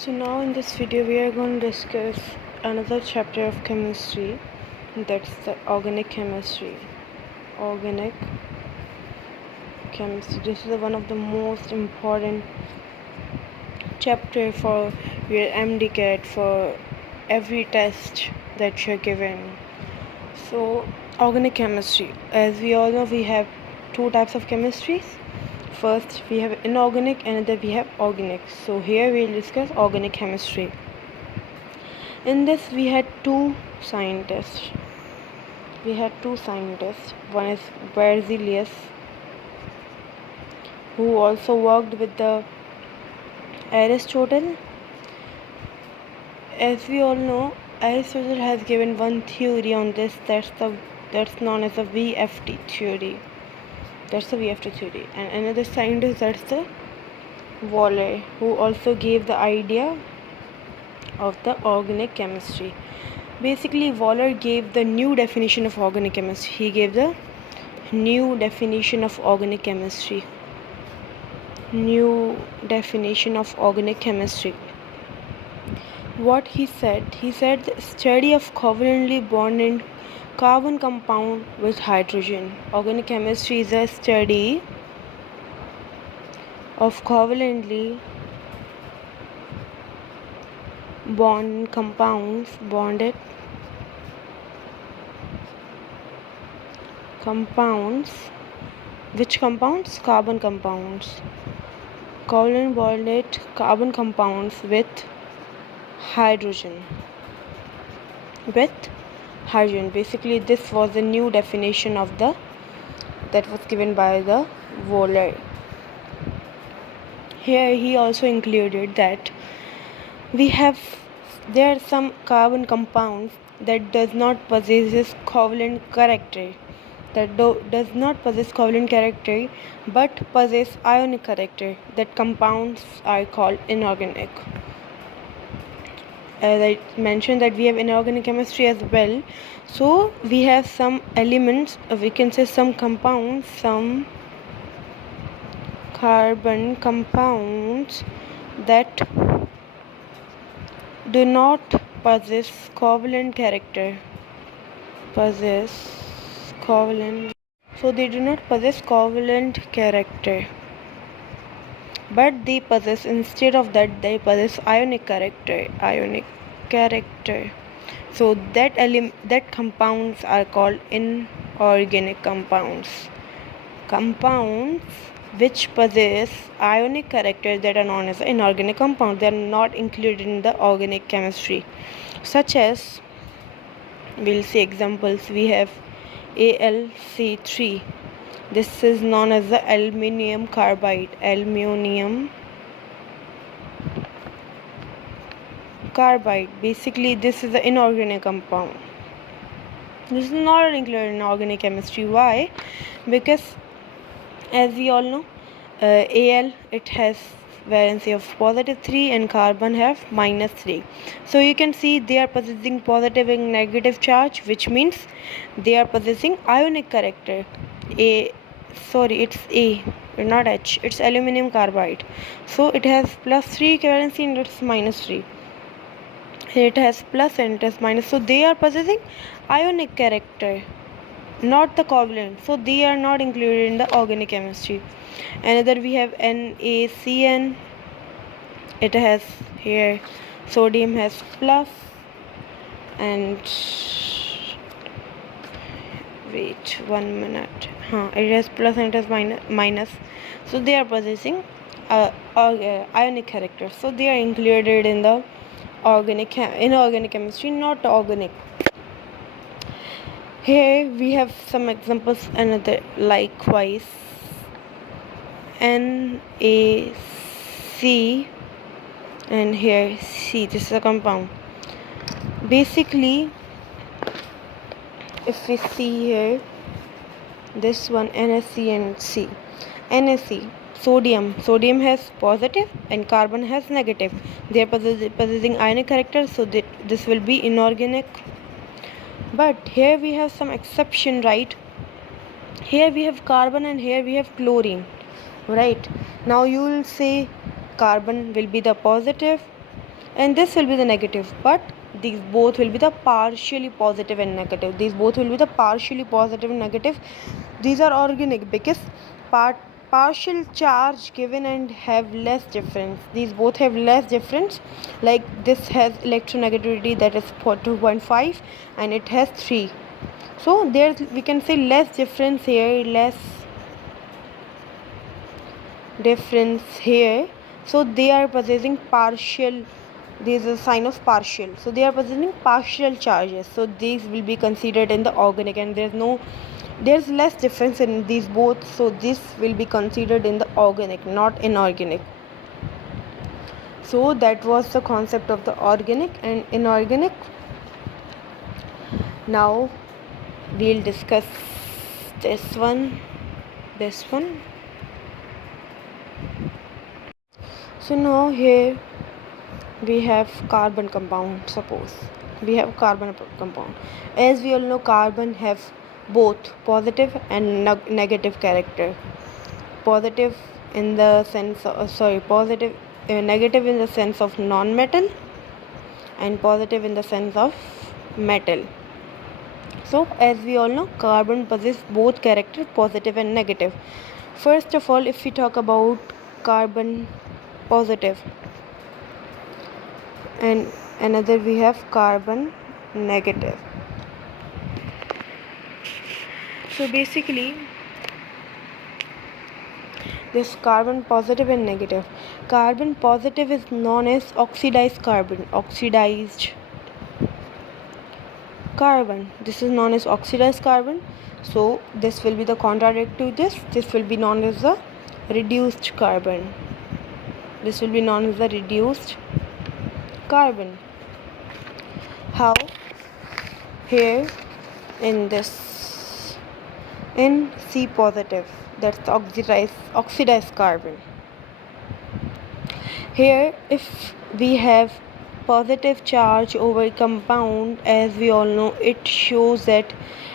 So now in this video we are going to discuss another chapter of chemistry, that's the organic chemistry. Organic chemistry. This is one of the most important chapter for your MDCAT, for every test that you're given. So organic chemistry, as we all know, we have two types of chemistries. First we have inorganic and then we have organic. So here we'll discuss organic chemistry. In this we had two scientists. One is Berzelius, who also worked with the Aristotle. As we all know, Aristotle has given one theory on this, that's known as the VFT theory. That's the VFT theory. And another scientist, that's the Waller, who also gave the idea of the organic chemistry. Basically, Waller gave the new definition of organic chemistry. He gave the new definition of organic chemistry. What he said? He said the study of covalently bonded carbon compound with hydrogen. Organic chemistry is a study of covalently bonded compounds. Which compounds? Carbon compounds. Covalent bonded carbon compounds with hydrogen. Basically, this was the new definition of that was given by the Waller. Here he also included that there are some carbon compounds that does not possess covalent character, but possess ionic character. That compounds are called inorganic. As I mentioned that we have inorganic chemistry as well. So we have some elements, we can say some compounds, some carbon compounds that do not possess covalent character. So they do not possess covalent character, but they possess, instead of that, they possess ionic character. So that compounds are called inorganic compounds which possess ionic character, that are known as inorganic compounds. They are not included in the organic chemistry, such as, we'll see examples. We have AlC3. This is known as the aluminium carbide. Basically, this is the inorganic compound. This is not included in organic chemistry. Why? Because as we all know, Al, it has valency of +3 and carbon have -3. So you can see they are possessing positive and negative charge, which means they are possessing ionic character. It's A, not H. It's aluminium carbide. So it has +3 valency and it's -3. It has plus and it has minus. So they are possessing ionic character, not the covalent. So they are not included in the organic chemistry. Another, we have NaCN. It has here sodium has plus and wait 1 minute. It has plus and it has minus. So they are possessing ionic character. So they are included in the inorganic chemistry, not organic. Here we have some examples. Another, likewise, NaC, and here C. This is a compound. Basically, if we see here, this one, NaC and C. NaC, sodium has positive and carbon has negative. They are possessing ionic character, so this will be inorganic. But here we have some exception, right? Here we have carbon and here we have chlorine, right? Now you will say carbon will be the positive and this will be the negative, but these both will be the partially positive and negative. These both will be the partially positive and negative. These are organic because partial charge given and have less difference. These both have less difference, like this has electronegativity that is 2.5 and it has 3. So there we can say less difference here, less difference here. So they are possessing partial, there is a sign of partial, so they are possessing partial charges, so these will be considered in the organic, and there's less difference in these both, so this will be considered in the organic, not inorganic. So that was the concept of the organic and inorganic. Now we'll discuss this one. So now here we have carbon compound. Suppose we have carbon compound. As we all know, carbon have both positive and negative character. Positive in the sense of, negative in the sense of non-metal, and positive in the sense of metal. So as we all know, carbon possesses both character, positive and negative. First of all, if we talk about carbon positive, and another we have carbon negative. So basically this carbon positive and negative. Carbon positive is known as oxidized carbon. This is known as oxidized carbon. So this will be the contradictory to this. This will be known as the reduced carbon. This will be known as the reduced carbon. How? Here in C positive, that's the oxidized carbon. Here if we have positive charge over compound, as we all know, it shows that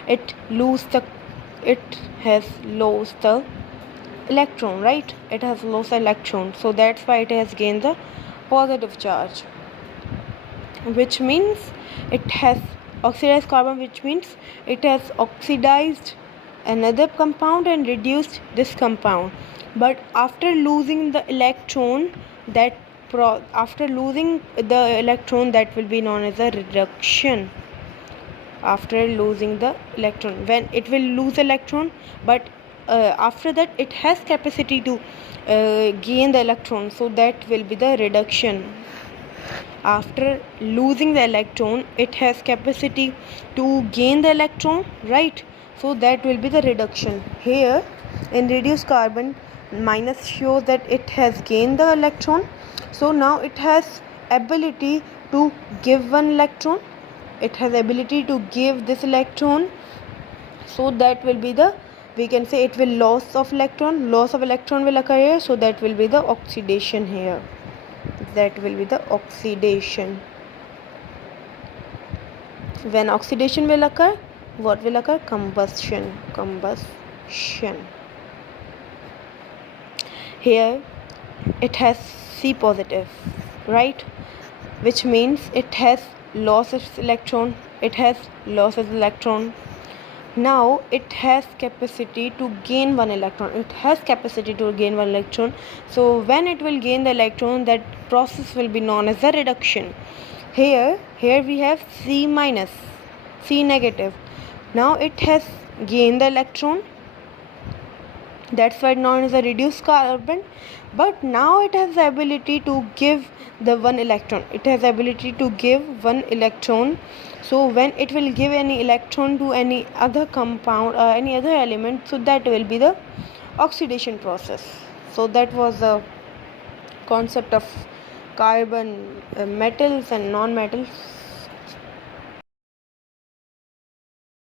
it has lost the electron, right? It has lost electron, so that's why it has gained the positive charge, which means it has oxidized carbon, which means it has oxidized another compound and reduced this compound. But after losing the electron, that will be known as a reduction. After losing the electron, when it will lose electron, but after that it has capacity to gain the electron, so that will be the reduction. After losing the electron, it has capacity to gain the electron, right? So that will be the reduction. Here in reduced carbon, minus shows that it has gained the electron, so now it has ability to give one electron. It has ability to give this electron, so that will be the, we can say it will loss of electron will occur here, so that will be the oxidation here. That will be the oxidation. When oxidation will occur, what will occur? Combustion. Here it has C positive, right? Which means it has lost its electron. Now it has capacity to gain one electron. So when it will gain the electron, that process will be known as the reduction. Here we have C minus, C negative. Now it has gained the electron, that's why known as a reduced carbon. But now it has the ability to give the one electron. So when it will give any electron to any other compound or any other element, so that will be the oxidation process. So that was the concept of carbon, metals and non-metals.